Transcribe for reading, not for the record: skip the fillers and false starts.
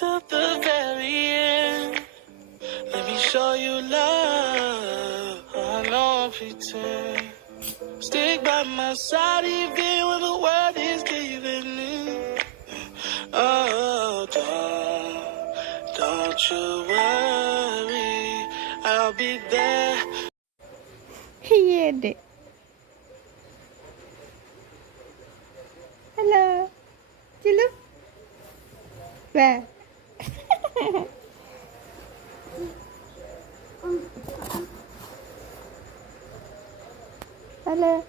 to the very end. Let me show you love. I know I pretend. Stick by my side even when the world is giving in. Oh, don't you worry, I'll be there. Yede. Hello. Cilup. Bah. Hello.